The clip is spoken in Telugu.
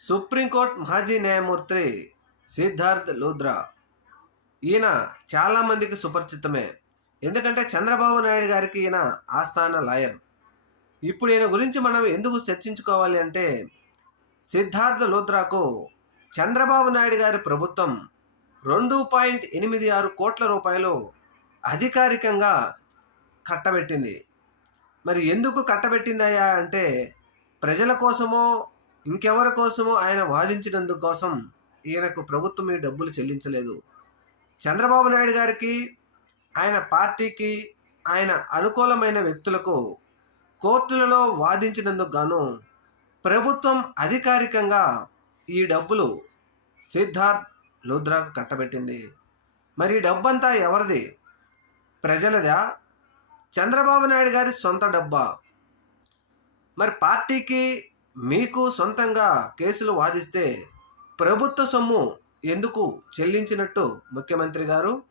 సుప్రీంకోర్టు మాజీ న్యాయమూర్తి సిద్ధార్థ్ లూథ్రా ఈయన చాలామందికి సుపరిచితమే. ఎందుకంటే చంద్రబాబు నాయుడు గారికి ఈయన ఆస్థాన లాయర్. ఇప్పుడు ఈయన గురించి మనం ఎందుకు చర్చించుకోవాలి అంటే, సిద్ధార్థ్ లూథ్రాకు చంద్రబాబు నాయుడు గారి ప్రభుత్వం 2.86 కోట్ల రూపాయలు అధికారికంగా కట్టబెట్టింది. మరి ఎందుకు కట్టబెట్టిందయ్యా అంటే, ప్రజల కోసమో ఇంకెవరి కోసమో ఆయన వాదించినందుకు కోసం ఈయనకు ప్రభుత్వం ఈ డబ్బులు చెల్లించలేదు. చంద్రబాబు నాయుడు గారికి, ఆయన పార్టీకి, ఆయన అనుకూలమైన వ్యక్తులకు కోర్టులలో వాదించినందుకు గాను ప్రభుత్వం అధికారికంగా ఈ డబ్బులు సిద్ధార్థ్ లూథ్రాకు కట్టబెట్టింది. మరి ఈ డబ్బంతా ఎవరిది? ప్రజలదా? చంద్రబాబు నాయుడు గారి సొంత డబ్బా? మరి పార్టీకి మీకు సొంతంగా కేసులు వాదిస్తే ప్రభుత్వ సొమ్ము ఎందుకు చెల్లించినట్టు ముఖ్యమంత్రి గారు?